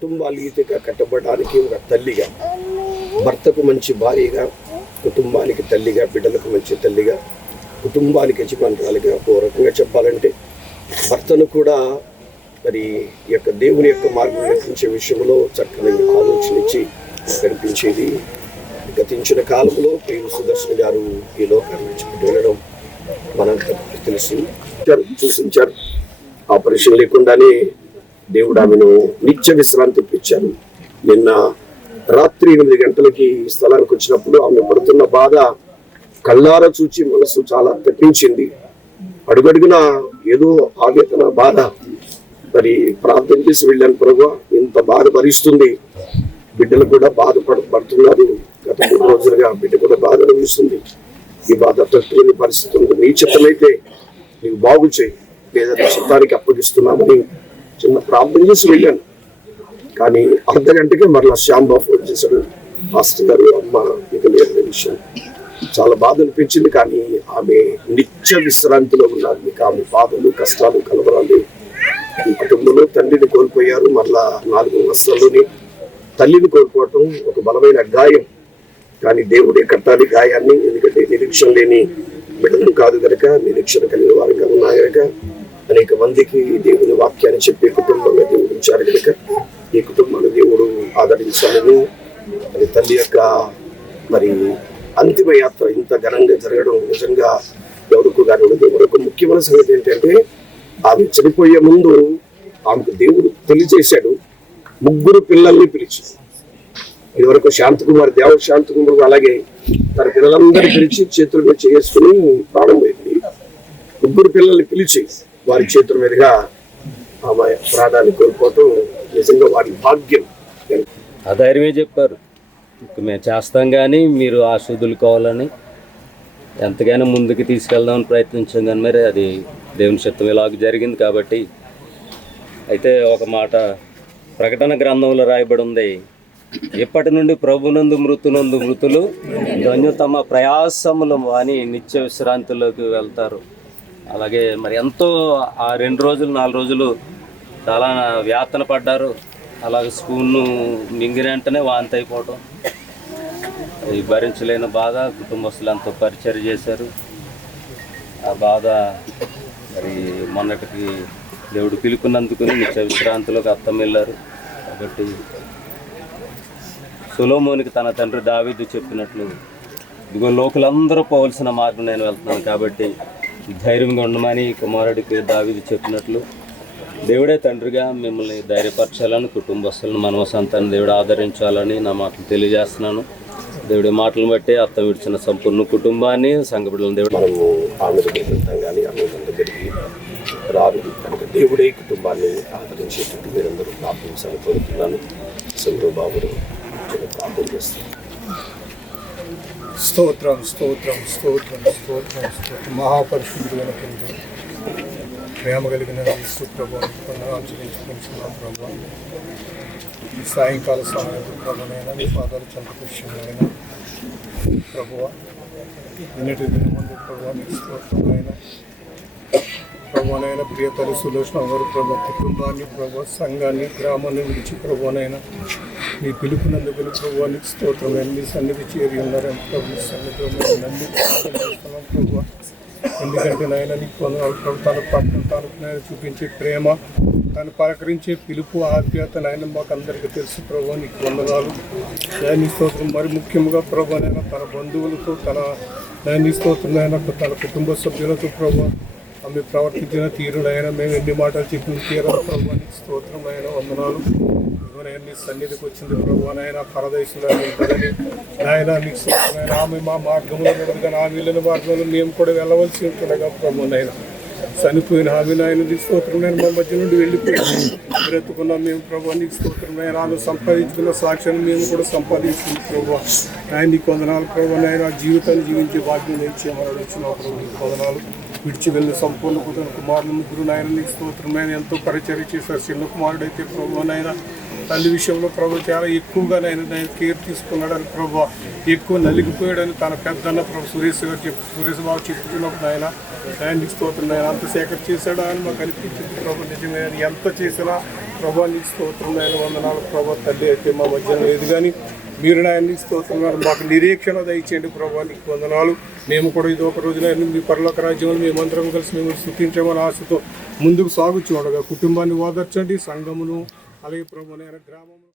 కుటుంబాలు ఈతగా కట్టబడడానికి ఒక తల్లిగా, భర్తకు మంచి భార్యగా, కుటుంబానికి తల్లిగా, బిడ్డలకు మంచి తల్లిగా, కుటుంబానికి యజమానురాలుగా, ఓ రకంగా చెప్పాలంటే భర్తను కూడా మరి ఈ యొక్క దేవుని యొక్క మార్గం నడిపించే విషయంలో చక్కని ఆలోచన ఇచ్చి కనిపించేది. గతించిన కాలంలో ప్రేమ సుదర్శన్ గారు ఈ లోకాన్ని విడిచిపెట్టి వెళ్ళడం మనందరికీ తెలుసు, చూసించారు. ఆపరేషన్ లేకుండానే దేవుడు ఆమెను నిత్య విశ్రాంతి ఇచ్చారు. నిన్న రాత్రి 8 గంటలకి ఈ స్థలానికి వచ్చినప్పుడు ఆమె పడుతున్న బాధ కళ్ళారా చూచి మనసు చాలా తప్పించింది. అడుగడుగున ఏదో ఆవేదన, బాధ. మరి ప్రార్థన చేసి వెళ్ళాను, ప్రభువా ఇంత బాధ భరిస్తుంది, బిడ్డలు కూడా బాధపడుతున్నారు, గత 3 రోజులుగా బిడ్డ కూడా బాధ అనిపిస్తుంది, ఈ బాధ తట్టుకునే పరిస్థితి ఉంది, నీ చిత్తమైతే నీకు బాగు చేయి, లేదా చిత్తానికి అప్పగిస్తున్నామని చిన్న ప్రార్థన చేసి వెళ్ళాను. కానీ అర్ధ గంటకే మరలా శ్యాంబాబు ఫోన్ చేశాడు, మాస్టర్ గారు అమ్మ ఇక లేని విషయం. చాలా బాధ అనిపించింది. కానీ ఆమె నిత్య విశ్రాంతిలో ఉన్నారు. మీకు ఆమె బాధలు, కష్టాలు, కలవరాలు. ఈ కుటుంబంలో తండ్రిని కోల్పోయారు, మరలా 4 వర్షాల్లోనే తల్లిని కోల్పోవటం ఒక బలమైన గాయం. కానీ దేవుడే కట్టాలి గాయాన్ని, ఎందుకంటే నిరీక్షణ లేని బిడ్డలు కాదు గనక, నిరీక్షణ కలిగిన వారుగా ఉన్నారు గనక, అనేక మందికి దేవుని వాక్యాన్ని చెప్పే కుటుంబంగా దేవుడు ఉంచారు కనుక ఈ కుటుంబాన్ని దేవుడు ఆదరించాలని, మరి తల్లి యొక్క మరి అంతిమ యాత్ర ఇంత ఘనంగా జరగడం నిజంగా ఎవరికి కానీ ఉండదు. మరొక ముఖ్యమైన సంగతి ఏంటంటే ఆమె చనిపోయే ముందు ఆమెకు దేవుడు తెలియజేశాడు, 3 పిల్లల్ని పిలిచి. ఇదివరకు శాంతకుమార్, శాంతకుమార్ అలాగే తన పిల్లలందరినీ పిలిచి చేతుల మీద చేసుకుని ప్రాణం పోయింది. 3 పిల్లల్ని పిలిచి వారి చేతుల మీదుగా ఆమె ప్రాణాన్ని కోల్పోవటం నిజంగా వారి భాగ్యం. ఆ ధైర్యమే చెప్పారు, మేము చేస్తాం కానీ మీరు ఆశీర్వదులుకోవాలని ఎంతగానో ముందుకు తీసుకెళ్దామని ప్రయత్నించాం. కానీ మరి అది దేవుని చిత్తం ఇలాగ జరిగింది. కాబట్టి అయితే ఒక మాట ప్రకటన గ్రంథంలో రాయబడి ఉంది, ఇప్పటి నుండి ప్రభునందు మృతులు ధన్యు తమ ప్రయాసములు అని నిత్య విశ్రాంతిలోకి వెళ్తారు. అలాగే మరి ఎంతో ఆ 2 రోజులు 4 రోజులు చాలా వ్యాతన పడ్డారు. అలాగే స్కూల్ను మింగిన వెంటనే వాంతి అయిపోవటం, ఈ భరించలేని బాధ. కుటుంబస్తులు ఎంతో పరిచర్య చేశారు. ఆ బాధ మరి మొన్నటికి దేవుడు పిలుపునందుకుని నిత్య విశ్రాంతిలోకి అర్థం వెళ్ళారు. కాబట్టి సొలొమోనుకి తన తండ్రి దావీదు చెప్పినట్లు, ఇదిగో లోకులందరూ పోవలసిన మార్గం నేను వెళ్తున్నాను, కాబట్టి ధైర్యంగా ఉండమని కుమారుడికి దావీదు చెప్పినట్లు దేవుడే తండ్రిగా మిమ్మల్ని ధైర్యపరచాలని, కుటుంబస్తులను మనవ సంతాన్ని దేవుడు ఆదరించాలని నా మాటలు తెలియజేస్తున్నాను. దేవుడి మాటలను బట్టి అర్థం విడిచిన సంపూర్ణ కుటుంబాన్ని, సంఘ బిడ్డలను దేవుడు మనము ఆమె వెళ్తాం కానీ ఆమె దగ్గరికి రాదు కనుక దేవుడే కుటుంబాన్ని ఆదరించేటట్టు మీరందరూ ప్రార్థించాలని కోరుతున్నాను. చంద్రబాబుడు ప్రార్థన చేస్తాను. స్తోత్రం స్తోత్రం స్తోత్రం స్తోత్రం స్తోత్రం. మహాపరిశుద్ధులైన తండ్రి, ప్రేమ కలిగిన ప్రభుత్వం ఆచరించుకుంటున్నాం. ప్రభు ఈ సాయంకాల సమయంలో ప్రభునైనా మీ పాదాలు చంపకృష్ణమైనా ప్రభువ నిన్నటి దినమందు ప్రభు మీ స్తోత్రమైన ప్రభునైనా ప్రియతలు సులోచన గారు ప్రభు కుటుంబాన్ని, ప్రభు సంఘాన్ని, గ్రామాన్ని విడిచి ప్రభునైనా మీ పిలుపునందుకు ప్రభువానికి స్తోత్రమైన మీ సన్నిధి చేరి ఉన్నారని ప్రభు సన్నిధిలో నమ్మి చేస్తున్నాం ప్రభు. ఎందుకంటే నాయన నీకు వందనాలు ప్రభు. తన పట్ల తనకు నేను చూపించే ప్రేమ, తను పలకరించే పిలుపు, ఆత్మీయత నాయన మాకు అందరికీ తెలుసు ప్రభు. నీకు వందనాలు నీ స్తోత్రం. మరి ముఖ్యంగా ప్రభు నైనా తన బంధువులతో, తన నీ స్తోత్రం అయినా తన కుటుంబ సభ్యులతో ప్రభు ఆమె ప్రవర్తించిన తీరునైనా మేము ఎన్ని మాటలు చెప్పిన తీరాలి ప్రభు. నీకు స్తోత్రమైన వందనాలు. నీ సన్నిధికి వచ్చింది ప్రభు నాయన పరదేశంలో ఉంటుందని నాయన నీకు స్తోత్రమైన. ఆమె మా మార్గంలో ఉండదు కానీ ఆమె వెళ్ళిన మార్గంలో మేము కూడా వెళ్ళవలసి ఉంటుండగా ప్రభు నాయన. చనిపోయిన ఆమె నాయన నీకు స్తోత్రమైన మా మధ్య నుండి వెళ్ళిపోయి బ్రతుకున్నాం మేము ప్రభు. నీకు స్తోత్రమైన ఆమె సంపాదించుకున్న సాక్ష్యాన్ని మేము కూడా సంపాదించుకున్నాం ప్రభు. ఆయన నీకు వందనాలు ప్రభు నాయన. జీవితాన్ని జీవించే భాగ్యం ఇచ్చేమని వచ్చిన ప్రభు నీకు వందనాలు. విడిచి వెళ్ళిన సంపూర్ణ కుటుంబ కుమారులు 3 నాయన నీకు స్తోత్రమైన ఎంతో పరిచర్య చేశారు. చిన్న కుమారుడైతే ప్రభు నాయన తల్లి విషయంలో ప్రభు చాలా ఎక్కువగా నేను కేర్ తీసుకున్నాడని ప్రభు, ఎక్కువ నలిగిపోయాడని తన పెద్దన్న ప్రభు సురేష్ బాబు చెప్తున్నప్పుడు ఆయన స్తోత్రం ఆయన అంత సేకర చేశాడు అని మాకు అనిపించింది ప్రభు. నిజమే ఎంత చేసినా ప్రభా నీకు స్తోత్రం నాయన, వందనాలు ప్రభా. తల్లి అయితే మా మధ్యన లేదు కానీ మీరు నాయన నీకు స్తోత్రం నాయన. మాకు నిరీక్షణ దయచేయండి ప్రభా, నీకు వందనాలు. మేము కూడా ఇది ఒక రోజున మీ పరలోక రాజ్యంలో మేమందరం కలిసి మేము స్తుతించమని ఆశతో ముందుకు సాగుచు ఉండగా కుటుంబాన్ని ఓదార్చండి, సంఘమును అలాగే ప్రభు నాయన గ్రామము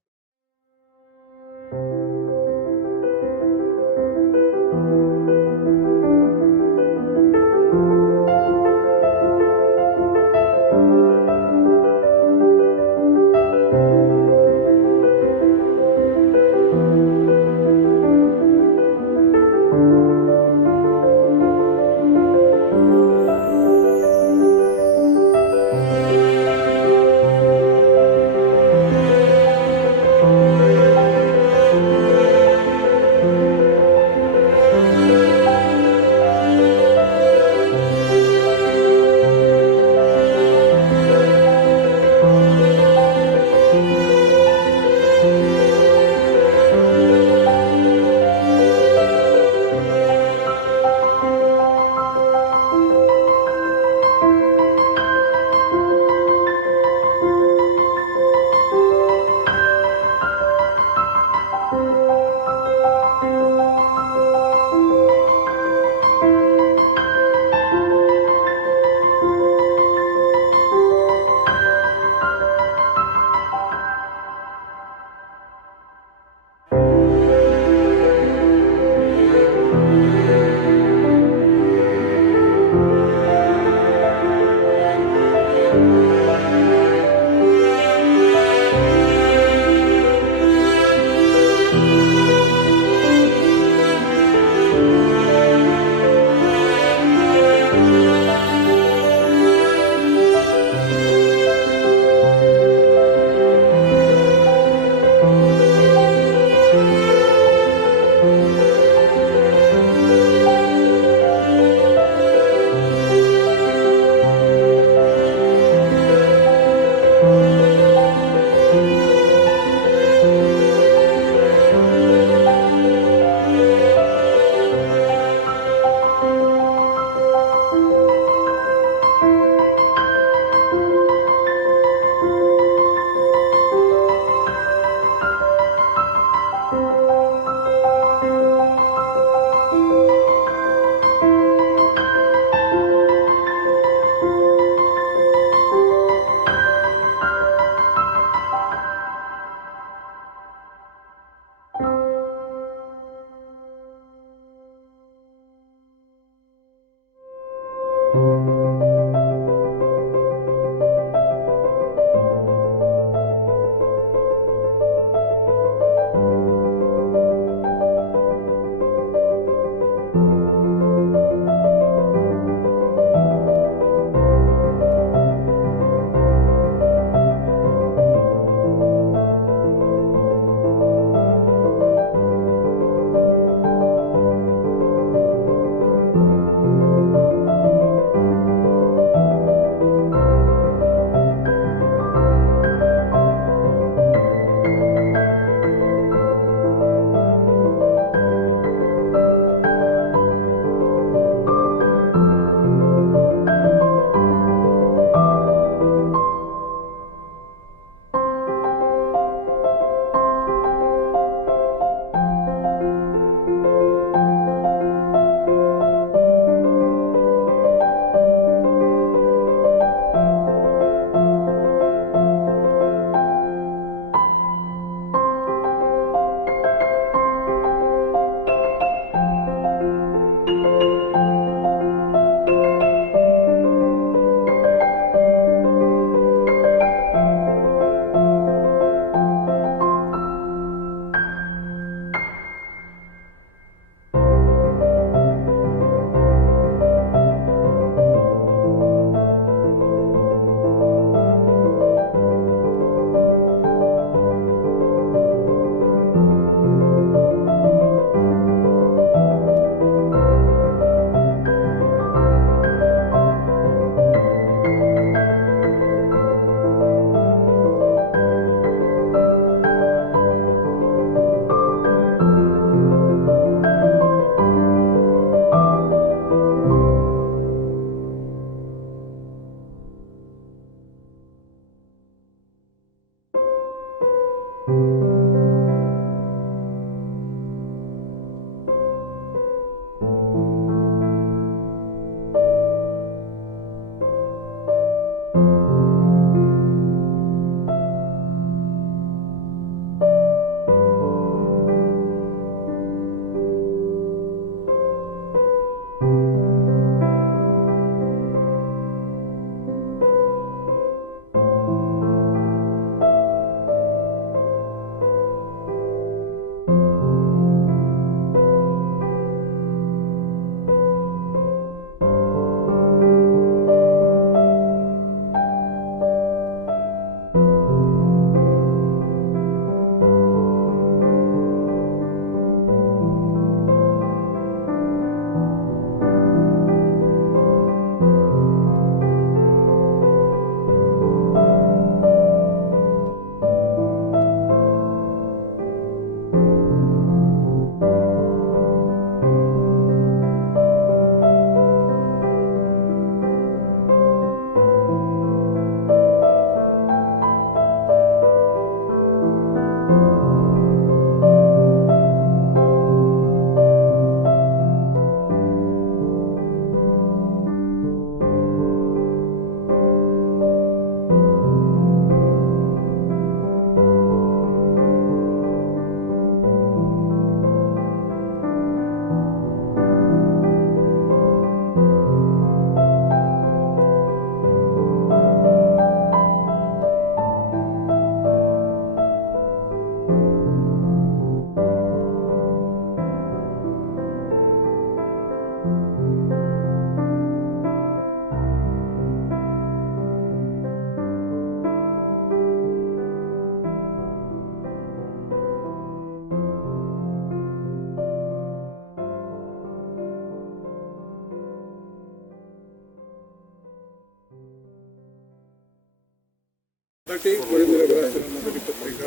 మొదటి కొరింథీయులకు రాసిన మొదటి పత్రిక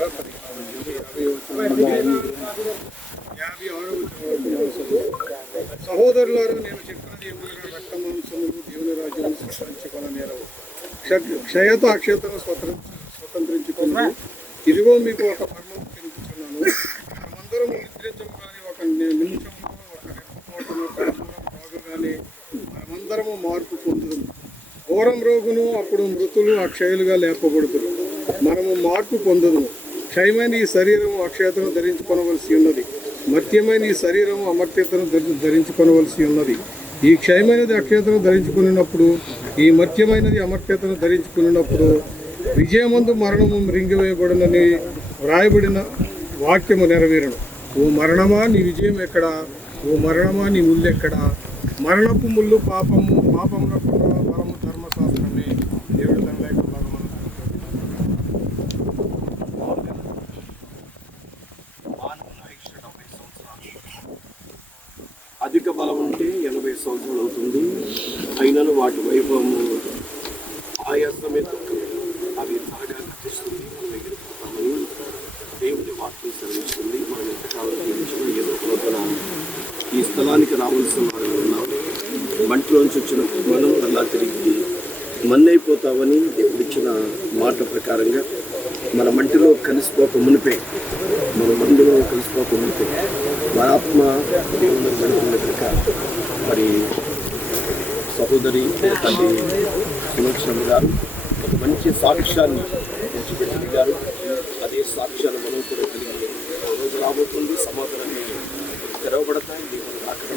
56వ సహోదరులారా, నేను చెప్పినది ఏమనగా రక్త మాంసములు దేవుని రాజ్యం స్వతంత్రించుకొననేరవు. క్షయత అక్షయతను స్వతంత్రించుకున్నాను. ఇదిగో మీకు ఒక మర్మం తెలుపుతున్నాను. మనమందరం నిద్రించగానే ఒక నిమిషంలో ఒక రెప్పపాటున బాగుగానే మనమందరము మార్పు పొందుదాము. ఘోరం రోగును అప్పుడు మృతులు అక్షయులుగా లేపబడుతురు. మనము మార్పు పొందదు. క్షయమైన ఈ శరీరము అక్షయతను ధరించుకొనవలసి ఉన్నది, మర్త్యమైన ఈ శరీరము అమర్త్యతను ధరించుకొనవలసి ఉన్నది. ఈ క్షయమైనది అక్షయతను ధరించుకున్నప్పుడు, ఈ మర్త్యమైనది అమర్త్యతను ధరించుకున్నప్పుడు విజయమందు మరణము మృంగివేయబడునని వ్రాయబడిన వాక్యము నెరవేరును. ఓ మరణమా, నీ విజయం ఎక్కడా? ఓ మరణమా, నీ ముళ్ళు ఎక్కడా? మరణపు ముళ్ళు పాపము, పాపమునకు బలము ధర్మశాస్త్రమే. దేవుడు తన లేఖ భాగం అధిక బలం అంటే 80 సంవత్సరాలు అవుతుంది. అయినను వాటి వైభవము ఆయాసమే తక్కువ. అవి త్వరగా గతిస్తుంది. మనం ఎగిరిపోతామని దేవుని వాక్యం సెలవిస్తుంది. మనం ఎంతకాలం జీవించినా ఏదో లోపల ఈ స్థలానికి రావాల్సిన వారు ఉన్నాం. మంటిలోంచి వచ్చిన మనం అలా తిరిగి మన్నైపోతామని దేవుడిచ్చిన మాట ప్రకారంగా మన మంటిలో కలిసిపోక మునిపే, మన మందులో కలిసిపోక మునిపే మన ఆత్మ దేవుని జరుగుతున్న కనుక మరి సహోదరి తల్లి శివక్షణ గారు ఒక మంచి సాక్ష్యాన్ని తెచ్చిపెట్టగలిగారు. అదే సాక్ష్యాన్ని మనం కూడా కలిగి రోజు రాబోతుంది. సమాధానాన్ని తెరవబడతాయి. దేవుని అక్కడ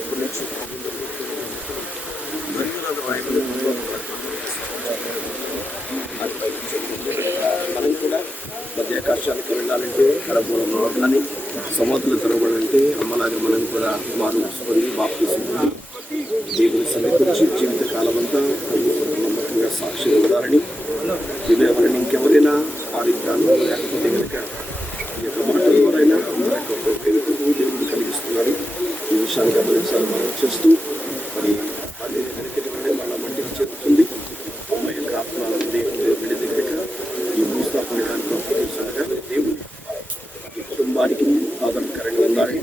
ఎప్పటి నుంచి మనం కూడా మధ్యాకాశానికి వెళ్ళాలంటే కరపూరంలో కానీ సమాధులు తెరవబడాలంటే అమ్మలాగా మనం కూడా మారుసుకొని బాప్తిసం పొంది దేవుని సన్నిధించి జీవితకాలం అంతా నమ్మకంగా సాక్షి ఇవ్వాలని ఎవరైనా ఇంకెవరైనా ఆడిద్దాను లేకపోతే కనుక ఈ యొక్క మాటల ద్వారైనా వెనుకకు దేవుడు కలిగిస్తున్నారు. ఈ విషయాన్ని గమనించాలి. మనం చేస్తూ మరి మళ్ళీ మంటికి చేరుతుంది. అమ్మాయి యొక్క ఆత్మ దేవుని విడి దగ్గర ఈ భూస్థాపన కానుకగా దేవుని ఈ కుటుంబానికి ఆదరణకరంగా ఉండాలని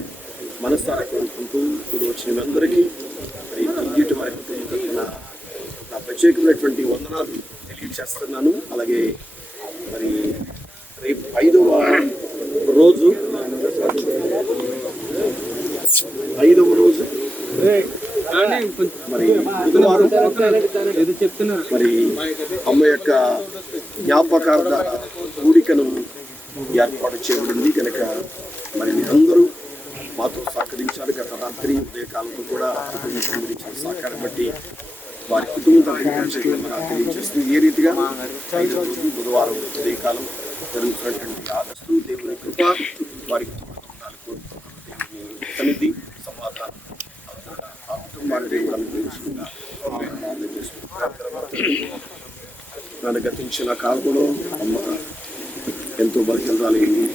మనసారా కోరుకుంటూ ఇప్పుడు వచ్చిన అందరికీ మరి ఇంటి వారి కుటుంబం నా ప్రత్యేకమైనటువంటి వందనాలు తెలియజేస్తున్నాను. అలాగే మరి రేపు 5 రోజు 5వ రోజు మరి బుధవారం మరి అమ్మ యొక్క జ్ఞాపకార్థ కూడికను ఏర్పాటు చేయబడింది కనుక మరి మీరందరూ మాతో సహకరించారు. గత రాత్రి ఉదయకాలంలో కూడా కుటుంబం గురించి సహకారం బట్టి వారి కుటుంబం తెలియజేస్తూ ఏ రీతిగా 5వ రోజు బుధవారం ఉదయకాలం జరుగుతున్నటువంటి ఆగస్టు దేవుని కృప వారికి సన్నిధి సమాధానం ఆ కుటుంబాన్ని దేవుడు అనుగ్రహించుకుంటా నన్ను గతించిన కాలంలో అమ్మ ఎంతో బలహీనరాలైంది.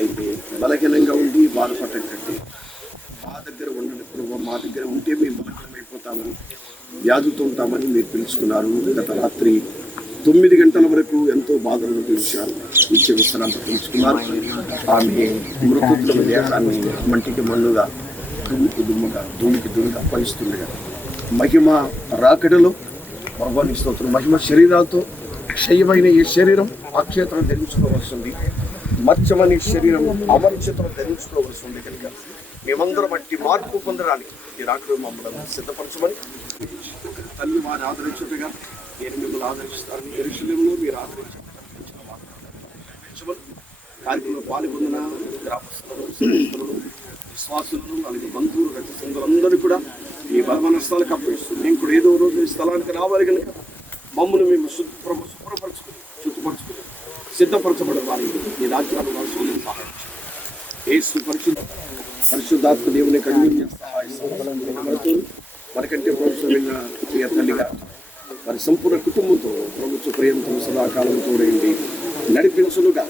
అయితే బలహీనంగా ఉండి బాధపడేటట్టు మా దగ్గర ఉండండి ప్రభు, మా దగ్గర ఉంటే మేము బలహీనమైపోతామని వ్యాధులతో ఉంటామని మీరు పిలుచుకున్నారు. గత రాత్రి 9 గంటల వరకు ఎంతో బాధలను పిలిచారు, ఇచ్చే విశ్రాంతి పిలుచుకున్నారు. ఆమె మృతుల దేహాన్ని మంటికి మన్నుగా దుమ్ముకి దుమ్ముగా అప్పగిస్తుండగా మహిమ రాకడలో భగవాని స్తోత్రం మహిమ శరీరాలతో క్షయమైన ఈ శరీరం అక్షేత్రం ధరించుకోవాల్సింది, మత్స్యమని శరీరం అమర్చితం ధరించుకోవాల్సి ఉంది. కనుక మేమందరం బట్టి మార్పు పొందడానికి ఈ రాకడ మమ్మల్ని సిద్ధపరచమని తల్లి వారిని ఆదరించుగా నేను మిమ్మల్ని ఆదరిస్తాను. యెరూషలేములో మీరు ఆదరించమని కార్యక్రమంలో పాల్గొందిన గ్రామస్తులు విశ్వాసులను అలాగే బంధువులు రక్త సంఘులందరూ కూడా ఈ బలవనస్థాలకు అప్పగిస్తుంది. నేను కూడా ఏదో రోజు ఈ స్థలానికి రావాలి కనుక మమ్మల్ని మేము శుభ్రపరచుకుని చుట్టుపరచుకుని సిద్ధపరచబడే వారి ఈ రాజ్యాలు వారి సహాయం యేసు పరిశుద్ధాత్మ దేవుని కన్వీన్య సహాయం మనకంటే ప్రభుత్వమైన ప్రియ తల్లిగా వారి సంపూర్ణ కుటుంబంతో ప్రభుత్వ ప్రియంతో సదాకాలం తోడైంది నడిపించునుగా.